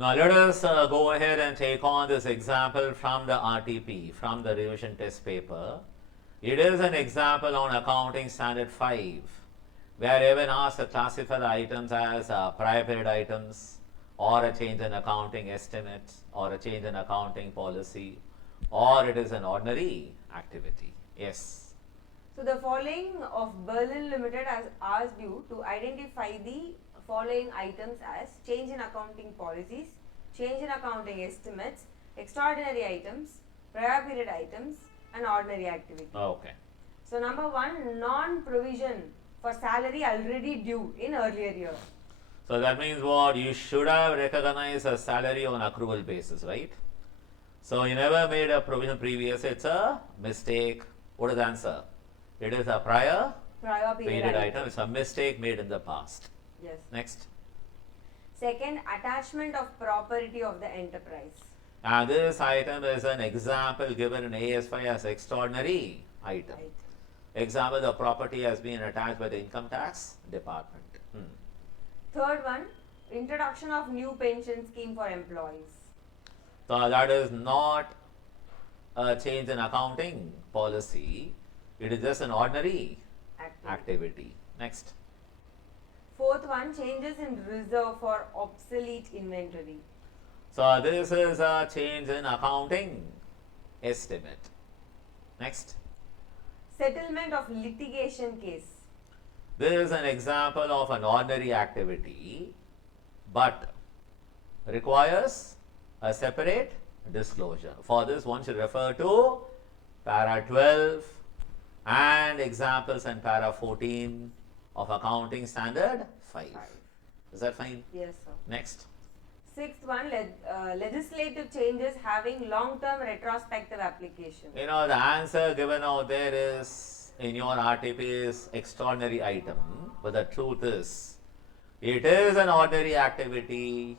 Now let us go ahead and take on this example from the RTP, from the revision test paper. It is an example on accounting standard 5, where even asked to classify the items as prior period items, or a change in accounting estimate, or a change in accounting policy, or it is an ordinary activity. Yes. So the following of Berlin Limited has asked you to identify the following items as change in accounting policies, change in accounting estimates, extraordinary items, prior period items, and ordinary activity. Okay. So number 1, non-provision for salary already due in earlier year. So that means what? You should have recognized a salary on accrual basis, right? So you never made a provision previous, it's a mistake. What is the answer? It is a prior period item. It's a mistake made in the past. Yes. Next. Second, attachment of property of the enterprise. And this item is an example given in AS-5 as extraordinary item. Right. Example, the property has been attached by the income tax department. Third one, introduction of new pension scheme for employees. So that is not a change in accounting policy. It is just an ordinary activity. Next. Fourth one, changes in reserve for obsolete inventory. So this is a change in accounting estimate. Next. Settlement of litigation case. This is an example of an ordinary activity, but requires a separate disclosure. For this, one should refer to para 12 and examples in para 14 of accounting standard 5. Is that fine? Yes, sir. Next. Sixth one, legislative changes having long-term retrospective application. You know, the answer given out there is in your RTP is extraordinary item, but the truth is it is an ordinary activity,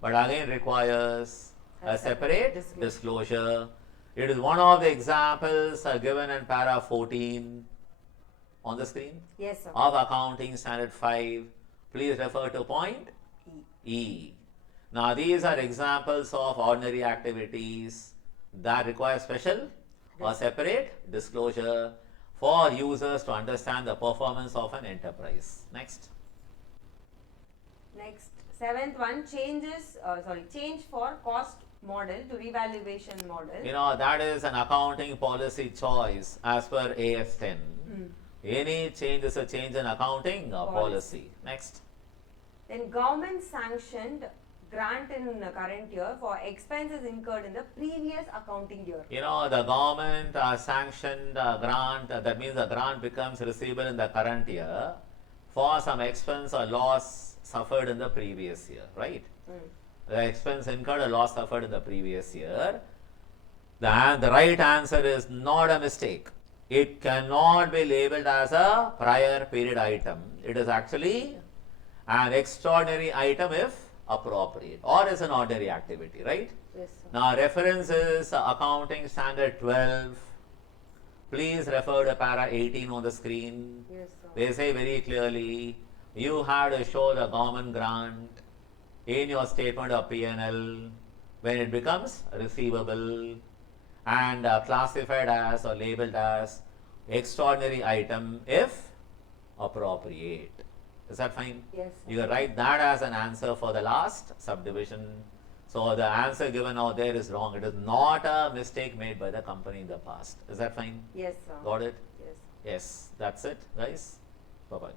but again requires a separate disclosure. It is one of the examples given in para 14 on the screen. Yes, sir. Of accounting standard 5. Please refer to point E. Now these are examples of ordinary activities that require special or separate disclosure for users to understand the performance of an enterprise. Next. Next, seventh one, change for cost model to revaluation model. You know, that is an accounting policy choice as per AS-10. Any change is a change in accounting policy. Next. Then government sanctioned grant in current year for expenses incurred in the previous accounting year. You know, the government sanctioned grant, that means the grant becomes receivable in the current year for some expense or loss suffered in the previous year, right? The expense incurred or loss suffered in the previous year. The right answer is not a mistake. It cannot be labeled as a prior period item. It is actually an extraordinary item if appropriate, or is an ordinary activity, right? Yes, sir. Now reference is accounting standard 12. Please refer to para 18 on the screen. Yes, sir. They say very clearly you have to show the government grant in your statement of P&L when it becomes receivable and classified as or labeled as extraordinary item if appropriate. Is that fine? Yes, sir. You can write that as an answer for the last subdivision. So the answer given out there is wrong. It is not a mistake made by the company in the past. Is that fine? Yes, sir. Got it? Yes. Yes. That's it, guys. Bye-bye.